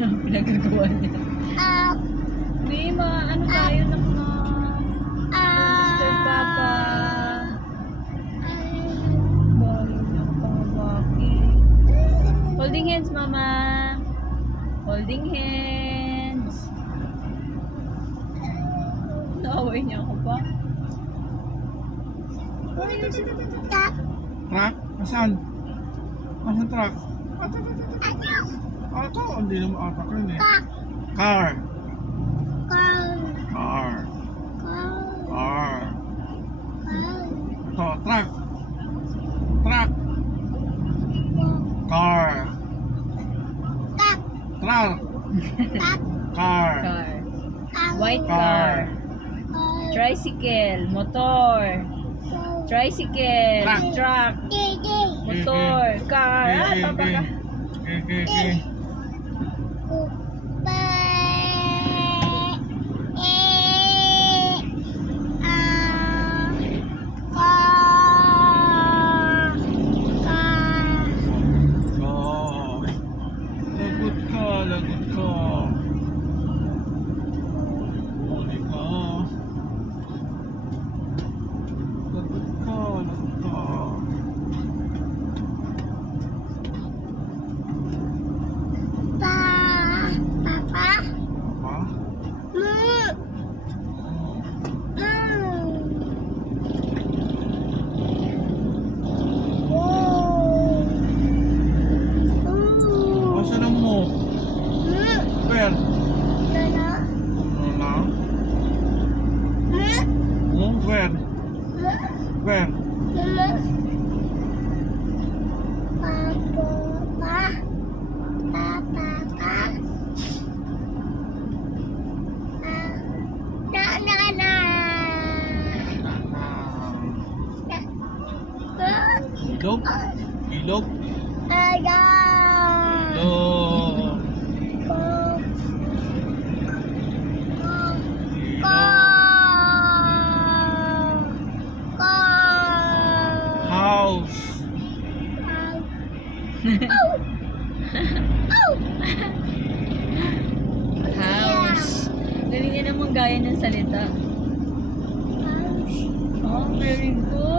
Pinagagawa niya. May ano tayo na Mr. Papa. Bahay niya ako pangabaki. Holding hands, Mama. Holding hands. Naaway niya ako pa. Truck? Asan? Asan truck? Ito, hindi naman ata ko yun eh. Car. Car. Ito, truck. Truck. Car. Truck. Car. Car. White car. Tricycle. Motor. Tricycle. Truck. Motor. Car. Ah, papa ka. Okay. Oh, lagot ka. Huli ka. Lagot ka. Papa? Asan ang mo? Where? Lola? Where? Where? Ilog? Ilog? Ilog. House. House. Galing niya namang gaya ng salita. Oh, very good.